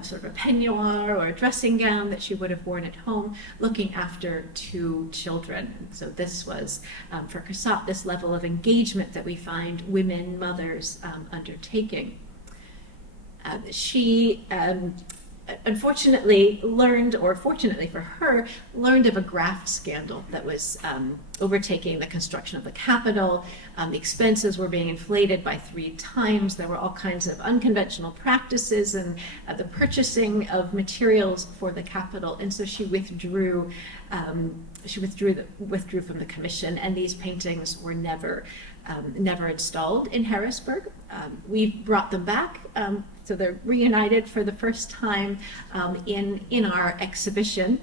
sort of a peignoir or a dressing gown that she would have worn at home, looking after two children. So this was, for Cassatt, this level of engagement that we find women, mothers, undertaking. She unfortunately learned, or fortunately for her, learned of a graft scandal that was overtaking the construction of the Capitol. The expenses were being inflated by 3 times. There were all kinds of unconventional practices in the purchasing of materials for the Capitol, and so she withdrew. She withdrew from the commission, and these paintings were never installed in Harrisburg. We've brought them back. So they're reunited for the first time in our exhibition,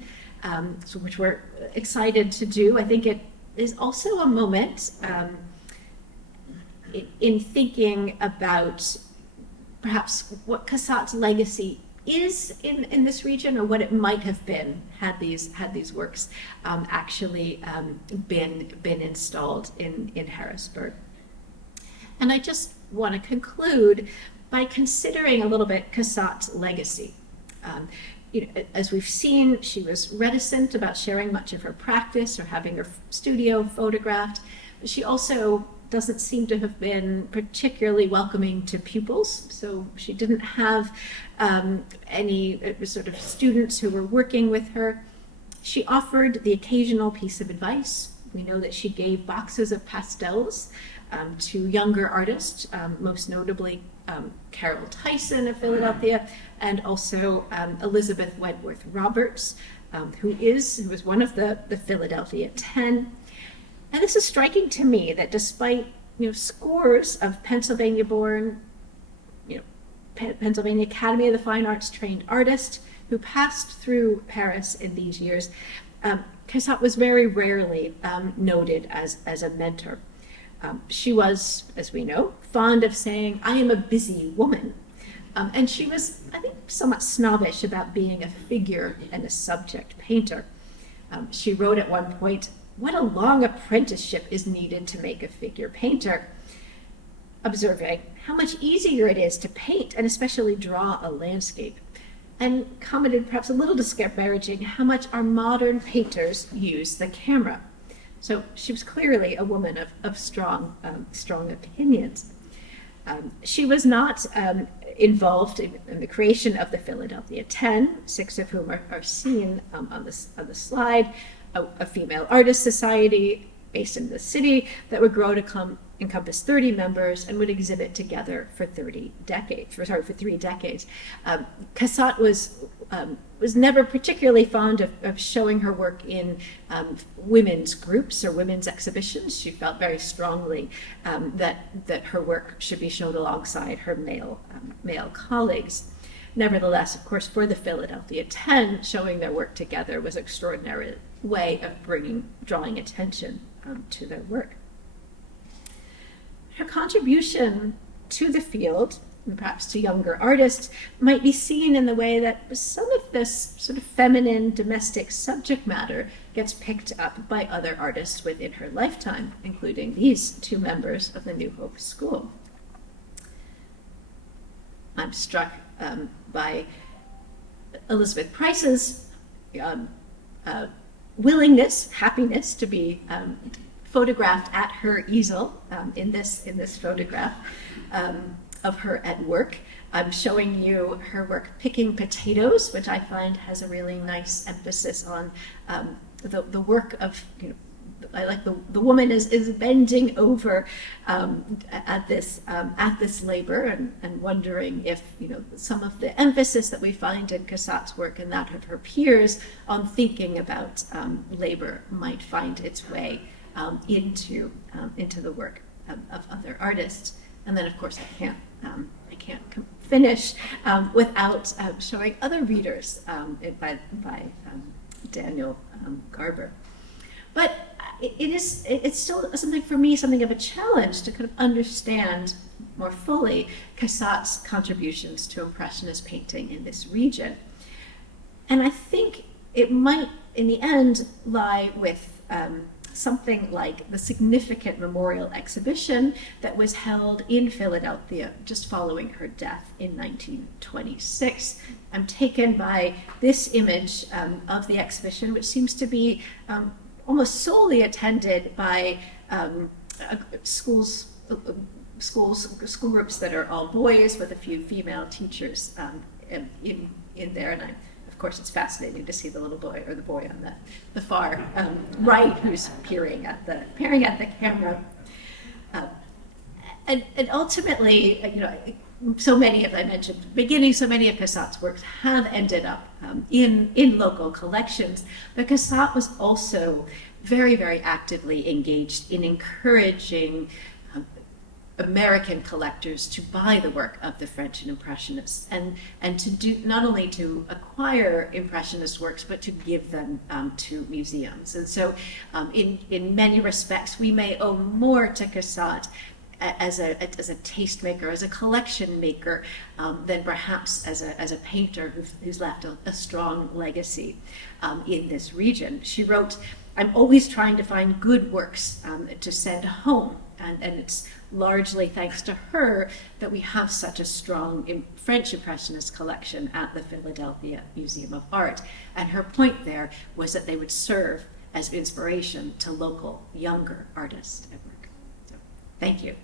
which we're excited to do. I think it is also a moment in thinking about perhaps what Cassatt's legacy is in this region, or what it might have been had these works actually been installed in Harrisburg. And I just want to conclude by considering a little bit Cassatt's legacy. As we've seen, she was reticent about sharing much of her practice or having her studio photographed. She also doesn't seem to have been particularly welcoming to pupils, so she didn't have any sort of students who were working with her. She offered the occasional piece of advice. We know that she gave boxes of pastels to younger artists, most notably Carol Tyson of Philadelphia, and also Elizabeth Wentworth Roberts, who was one of the Philadelphia 10. And this is striking to me, that despite scores of Pennsylvania-born, Pennsylvania Academy of the Fine Arts trained artists who passed through Paris in these years, Cassatt was very rarely noted as a mentor. She was, as we know, fond of saying, "I am a busy woman." And she was, I think, somewhat snobbish about being a figure and a subject painter. She wrote at one point, "What a long apprenticeship is needed to make a figure painter," observing how much easier it is to paint and especially draw a landscape, and commented, perhaps a little disparaging, how much our modern painters use the camera. So she was clearly a woman of strong opinions. She was not involved in the creation of the Philadelphia 10, 6 of whom are seen on the slide, a female artist society based in the city that would grow to encompass 30 members and would exhibit together for 3 decades. Cassatt was never particularly fond of showing her work in women's groups or women's exhibitions. She felt very strongly that her work should be shown alongside her male colleagues. Nevertheless, of course, for the Philadelphia 10, showing their work together was an extraordinary way of drawing attention to their work. Her contribution to the field, and perhaps to younger artists, might be seen in the way that some of this sort of feminine domestic subject matter gets picked up by other artists within her lifetime, including these 2 members of the New Hope School. I'm struck by Elizabeth Price's happiness to be photographed at her easel in this photograph of her at work. I'm showing you her work picking potatoes, which I find has a really nice emphasis on the work of, I like the woman is bending over at this labor, and wondering if some of the emphasis that we find in Cassatt's work and that of her peers on thinking about labor might find its way into the work of other artists. And then, of course, I can't finish without showing other readers by Daniel Garber. But it's still something of a challenge to kind of understand more fully Cassatt's contributions to Impressionist painting in this region. And I think it might, in the end, lie with something like the significant memorial exhibition that was held in Philadelphia just following her death in 1926. I'm taken by this image of the exhibition, which seems to be almost solely attended by school groups that are all boys with a few female teachers in there, and of course, it's fascinating to see the little boy, or the boy on the far right, who's peering at the camera. And ultimately, so many of, I mentioned at the beginning, so many of Cassatt's works have ended up in local collections, but Cassatt was also very, very actively engaged in encouraging American collectors to buy the work of the French and Impressionists, and to do, not only to acquire Impressionist works, but to give them to museums. And so in many respects, we may owe more to Cassatt as a tastemaker, as a collection maker, than perhaps as a painter who's left a strong legacy in this region. She wrote, "I'm always trying to find good works to send home." And it's largely thanks to her that we have such a strong French Impressionist collection at the Philadelphia Museum of Art. And her point there was that they would serve as inspiration to local, younger artists at work. So, thank you.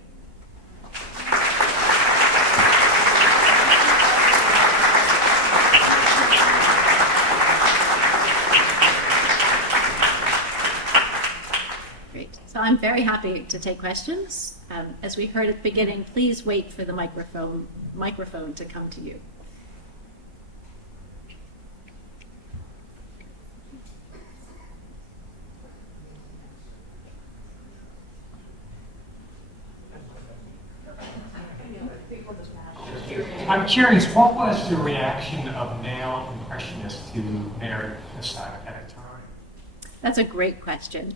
So I'm very happy to take questions. As we heard at the beginning, please wait for the microphone to come to you. I'm curious, what was the reaction of male impressionists to Mary Cassatt at a time? That's a great question.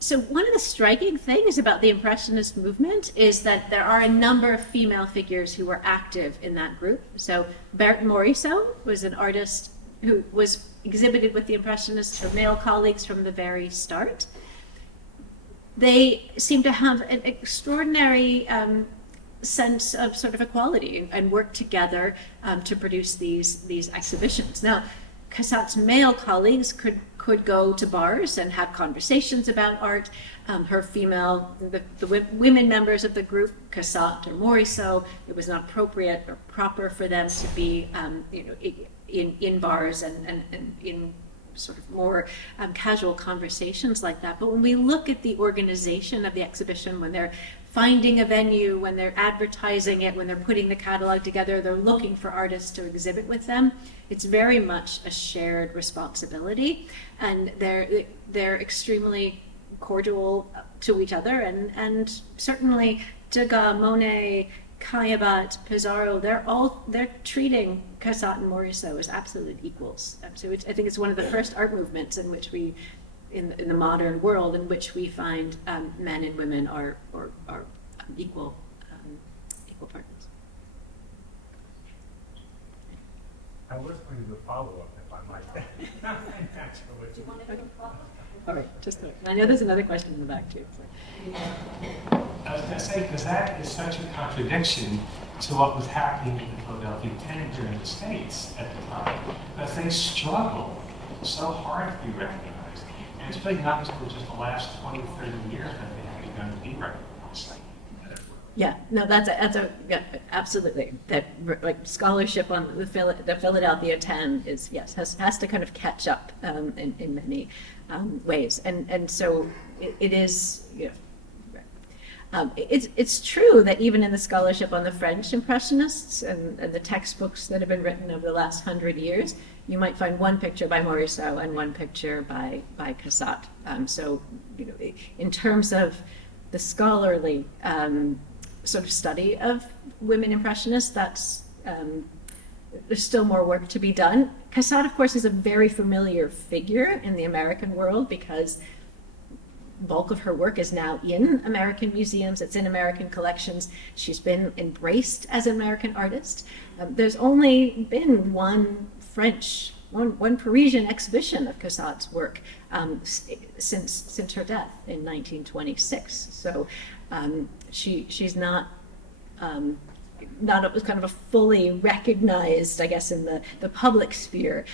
So one of the striking things about the Impressionist movement is that there are a number of female figures who were active in that group. So Berthe Morisot was an artist who was exhibited with the Impressionists, her male colleagues from the very start. They seem to have an extraordinary sense of sort of equality and work together to produce these exhibitions. Now, Cassatt's male colleagues could go to bars and have conversations about art. Her female, the women members of the group, Cassatt or Morisot, it was not appropriate or proper for them to be in bars and in sort of more casual conversations like that. But when we look at the organization of the exhibition, when they're finding a venue, when they're advertising it, when they're putting the catalog together, they're looking for artists to exhibit with them. It's very much a shared responsibility, and they're extremely cordial to each other, and certainly Degas, Monet, Caillat, Pissarro, they're treating Cassatt and Morisot as absolute equals. So I think it's one of the first art movements in which in the modern world, in which we find men and women are equal partners. I was going to do a follow-up, if I might. Do you want to do a follow-up? All right, just I know there's another question in the back too. I was going to say, because that is such a contradiction to what was happening in the Philadelphia Ten here in the States at the time, because they struggled so hard to be recognized. And it's really not until just the last 20, 30 years that they have begun to be recognized. Yeah, no, that's yeah, absolutely. That like scholarship on the Philadelphia 10 is, yes, has to kind of catch up in many ways, and so it is, it's true that even in the scholarship on the French Impressionists and the textbooks that have been written over the last 100 years, you might find one picture by Morisot and one picture by Cassatt. So, in terms of the scholarly sort of study of women Impressionists, that's there's still more work to be done. Cassatt, of course, is a very familiar figure in the American world because bulk of her work is now in American museums, it's in American collections. She's been embraced as an American artist. There's only been one Parisian exhibition of Cassatt's work since her death in 1926. So she's not kind of a fully recognized, I guess, in the public sphere,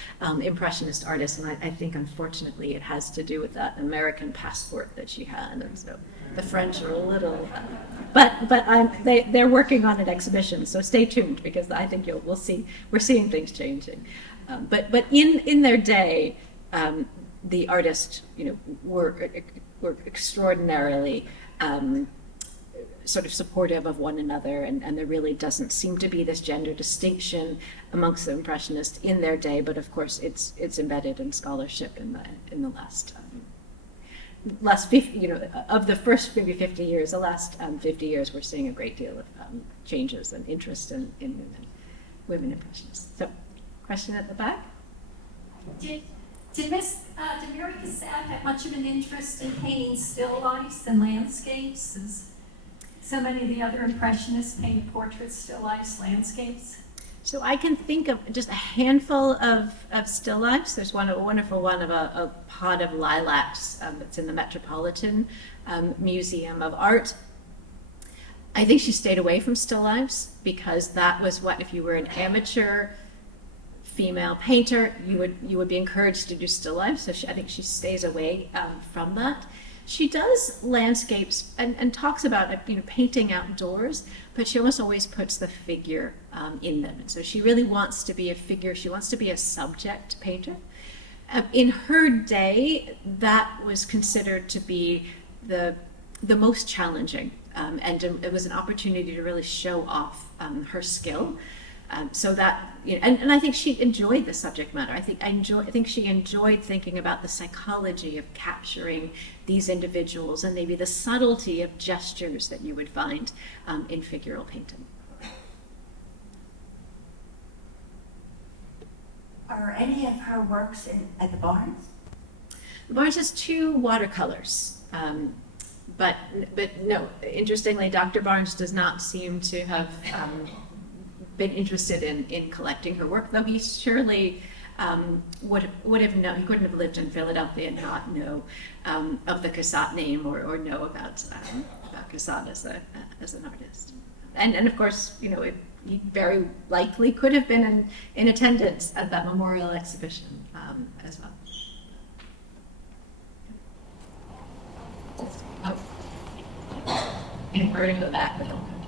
Impressionist artist. And I think, unfortunately, it has to do with that American passport that she had. And so The French are a little. But they're working on an exhibition, so stay tuned, because I think we're seeing things changing. But in their day, the artists, were extraordinarily sort of supportive of one another, and there really doesn't seem to be this gender distinction amongst the Impressionists in their day. But of course, it's embedded in scholarship in the last 50, of the first maybe 50 years, the last 50 years, we're seeing a great deal of changes and interest in women impressionists. So, question at the back? Did Mary Cassatt have much of an interest in painting still lifes and landscapes, as so many of the other impressionists painted portraits, still lifes, landscapes? So I can think of just a handful of still lifes. There's a wonderful one of a pod of lilacs that's in the Metropolitan Museum of Art. I think she stayed away from still lifes because that was what, if you were an amateur female painter, you would be encouraged to do still lifes. So I think she stays away from that. She does landscapes and talks about painting outdoors, but she almost always puts the figure in them. And so she really wants to be a figure. She wants to be a subject painter. In her day, that was considered to be the most challenging, and it was an opportunity to really show off her skill. So that, and I think she enjoyed the subject matter. I think she enjoyed thinking about the psychology of capturing these individuals and maybe the subtlety of gestures that you would find in figural painting. Are any of her works at the Barnes? The Barnes has 2 watercolors, but no. Interestingly, Dr. Barnes does not seem to have been interested in collecting her work, though he surely would have known. He couldn't have lived in Philadelphia and not know of the Cassatt name or know about Cassatt as an artist. And of course, he very likely could have been in attendance at that memorial exhibition as well. We're going to go back.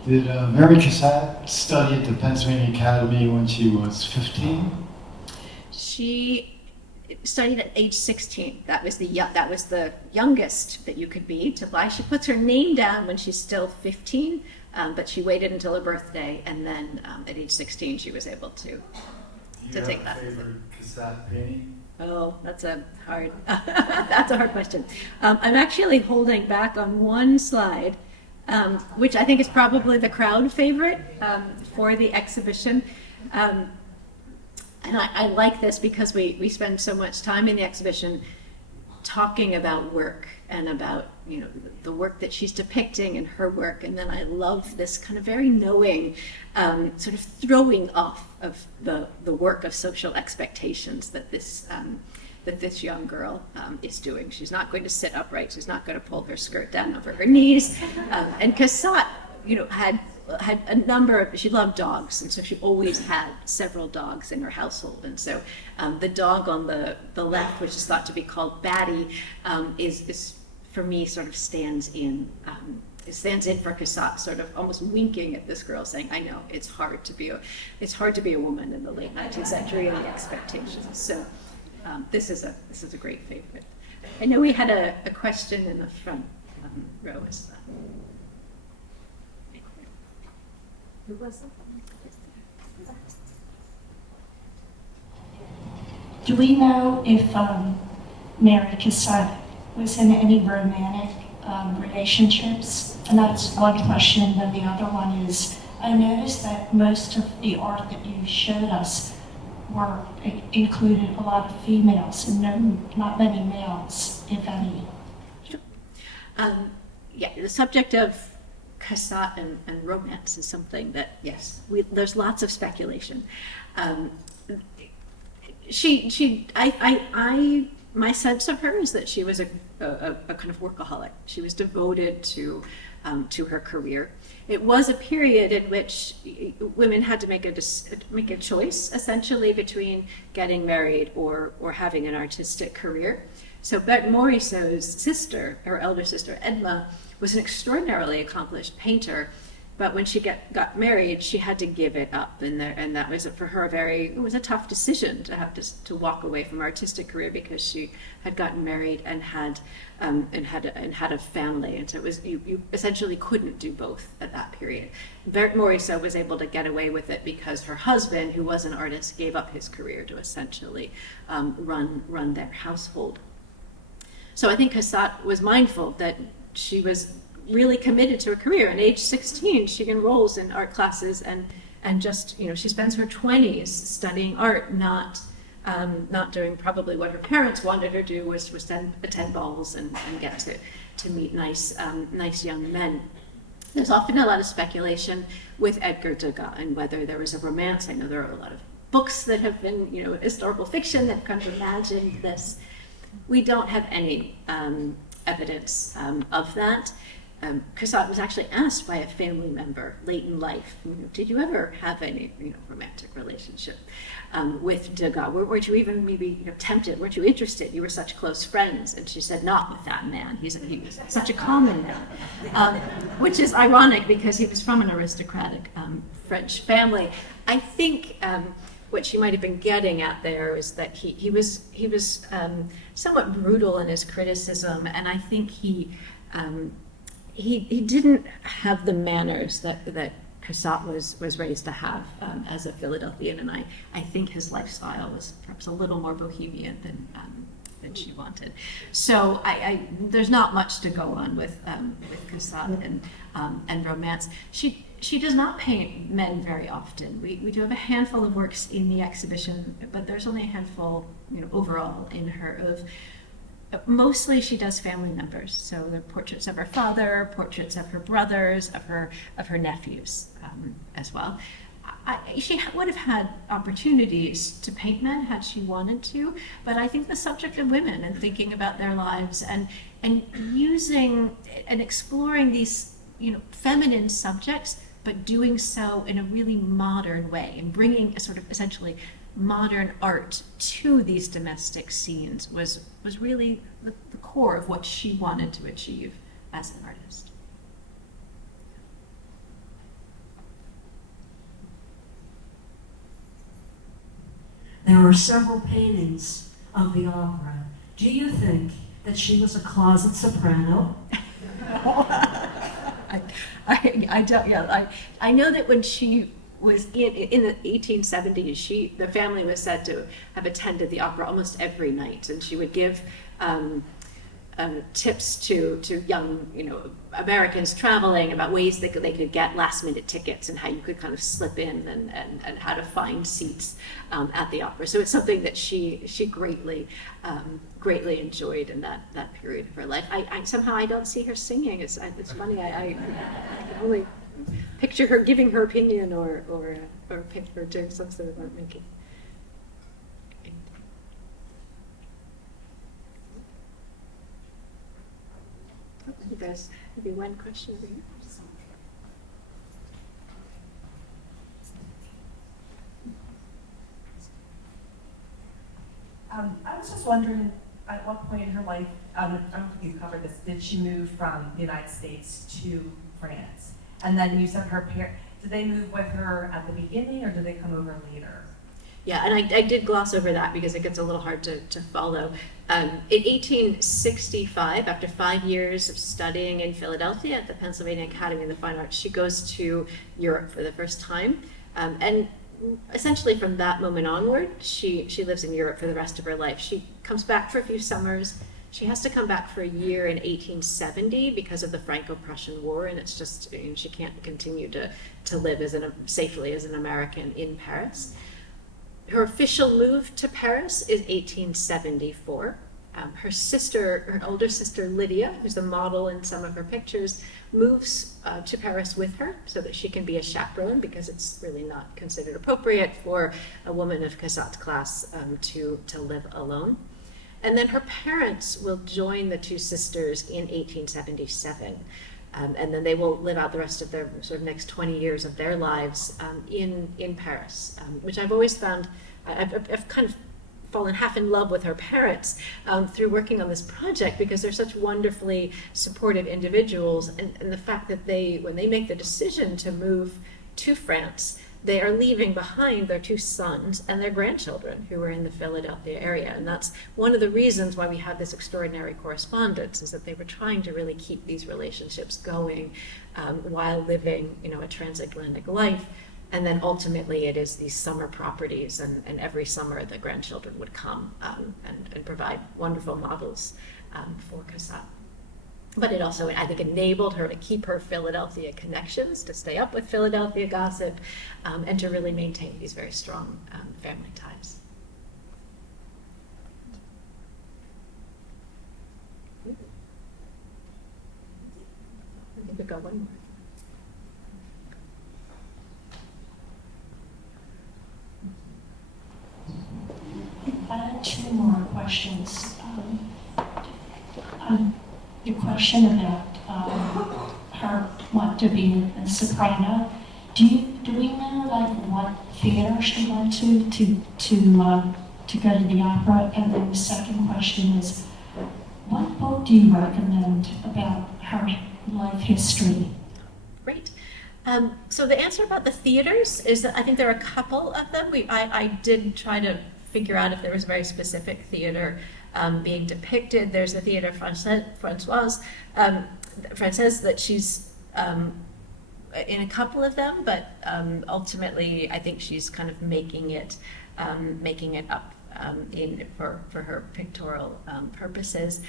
Did Mary Cassatt study at the Pennsylvania Academy when she was 15? She studied at age 16. That was the youngest that you could be to apply. She puts her name down when she's still 15, but she waited until her birthday, and then at age 16 she was able to take that. Do you have a favorite Cassatt painting? Oh, that's a hard question. I'm actually holding back on one slide, which I think is probably the crowd favorite for the exhibition. And I like this because we spend so much time in the exhibition talking about work and about the work that she's depicting and her work. And then I love this kind of very knowing sort of throwing off of the work of social expectations that this young girl is doing. She's not going to sit upright. She's not going to pull her skirt down over her knees. And Cassatt, had a number of, she loved dogs, and so she always had several dogs in her household. And so the dog on the left, which is thought to be called Batty, is for me sort of stands in for Cassatt, sort of almost winking at this girl, saying, "I know it's hard to be a woman in the late 19th century and the expectations." So this is a great favorite. I know we had a question in the front row as well. Who was it? Do we know if Mary Cassatt was in any romantic relationships? And that's one question. Then the other one is, I noticed that most of the art that you showed us included a lot of females and not many males, if any. Sure. The subject of Cassatt and romance is something that, yes, there's lots of speculation. My sense of her is that she was a kind of workaholic. She was devoted to her career. It was a period in which women had to make a choice, essentially, between getting married or having an artistic career. So Berthe Morisot's sister, her elder sister Edma, was an extraordinarily accomplished painter. But when she got married, she had to give it up, and that was for her it was a tough decision to have to walk away from her artistic career because she had gotten married and had a family, and so it was you essentially couldn't do both at that period. Mauriceau was able to get away with it because her husband, who was an artist, gave up his career to essentially run their household. So I think Cassatt was mindful that she was really committed to a career. At age 16, she enrolls in art classes and just, she spends her 20s studying art, not doing probably what her parents wanted her to do, was attend balls and get to meet nice young men. There's often a lot of speculation with Edgar Degas and whether there was a romance. I know there are a lot of books that have been, historical fiction that kind of imagined this. We don't have any evidence of that. Cassatt was actually asked by a family member late in life, did you ever have any romantic relationship with Degas? Weren't you even maybe tempted? Weren't you interested? You were such close friends. And she said, not with that man. He was such a common man, which is ironic because he was from an aristocratic French family. I think what she might have been getting at there is that he was somewhat brutal in his criticism, and I think he didn't have the manners that Cassatt was raised to have as a Philadelphian, and I think his lifestyle was perhaps a little more bohemian than she wanted. So there's not much to go on with Cassatt and romance. She does not paint men very often. We do have a handful of works in the exhibition, but there's only a handful overall in her of. Mostly she does family members, so the portraits of her father, portraits of her brothers, of her nephews as well. She would have had opportunities to paint men had she wanted to, but I think the subject of women and thinking about their lives and using and exploring these feminine subjects, but doing so in a really modern way and bringing a sort of essentially modern art to these domestic scenes was really the core of what she wanted to achieve as an artist. There are several paintings of the opera. Do you think that she was a closet soprano? I don't. Yeah, I know that when she was in the 1870s, the family was said to have attended the opera almost every night, and she would give tips to young Americans traveling about ways they could get last-minute tickets and how you could kind of slip in and how to find seats at the opera. So it's something that she greatly enjoyed in that period of her life. I somehow don't see her singing. It's funny. I can only picture her giving her opinion or doing some sort of art making. There's maybe one question over here. I was just wondering, at what point in her life, I don't think you covered this, did she move from the United States to France? And then you said her parents, did they move with her at the beginning or did they come over later? Yeah, and I did gloss over that because it gets a little hard to follow. In 1865, after 5 years of studying in Philadelphia at the Pennsylvania Academy of the Fine Arts, she goes to Europe for the first time. And essentially from that moment onward, she lives in Europe for the rest of her life. She comes back for a few summers. She has to come back for a year in 1870 because of the Franco-Prussian War, and it's just, she can't continue to live safely as an American in Paris. Her official move to Paris is 1874. Her older sister Lydia, who's the model in some of her pictures, moves to Paris with her so that she can be a chaperone, because it's really not considered appropriate for a woman of Cassatt's class to live alone. And then her parents will join the two sisters in 1877. And then they will live out the rest of their sort of next 20 years of their lives in Paris, which I've always found, I've kind of fallen half in love with her parents through working on this project, because they're such wonderfully supportive individuals, and the fact that when they make the decision to move to France, they are leaving behind their 2 sons and their grandchildren who are in the Philadelphia area. And that's one of the reasons why we have this extraordinary correspondence, is that they were trying to really keep these relationships going while living, a transatlantic life. And then ultimately it is these summer properties, and every summer the grandchildren would come and provide wonderful models for Cassatt. But it also, I think, enabled her to keep her Philadelphia connections, to stay up with Philadelphia gossip, and to really maintain these very strong family ties. I think we've got one more. I had 2 more questions. Your question about her want to be a soprano. Do we know what theater she went to go to the opera? And then the second question is, what book do you recommend about her life history? Great. So the answer about the theaters is that I think there are a couple of them. I did try to figure out if there was a very specific theater being depicted. There's the Theater Française that she's in a couple of them, but ultimately I think she's kind of making it up for her pictorial purposes.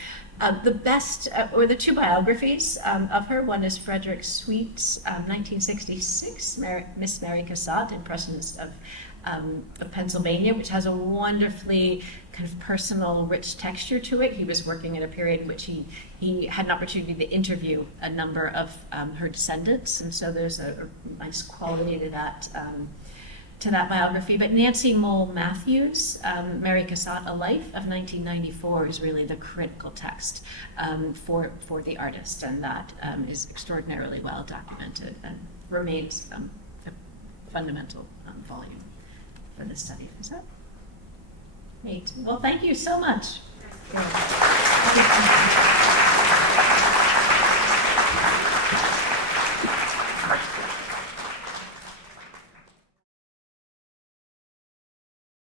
The best, or the 2 biographies of her, one is Frederick Sweet's 1966, Miss Mary Cassatt, Impressionist of Pennsylvania, which has a wonderfully kind of personal, rich texture to it. He was working in a period in which he had an opportunity to interview a number of her descendants, and so there's a nice quality to that biography. But Nancy Mole Matthews, Mary Cassatt, A Life of 1994, is really the critical text for the artist, and that is extraordinarily well documented and remains a fundamental volume for this study. Is that? Great. Well, thank you so much.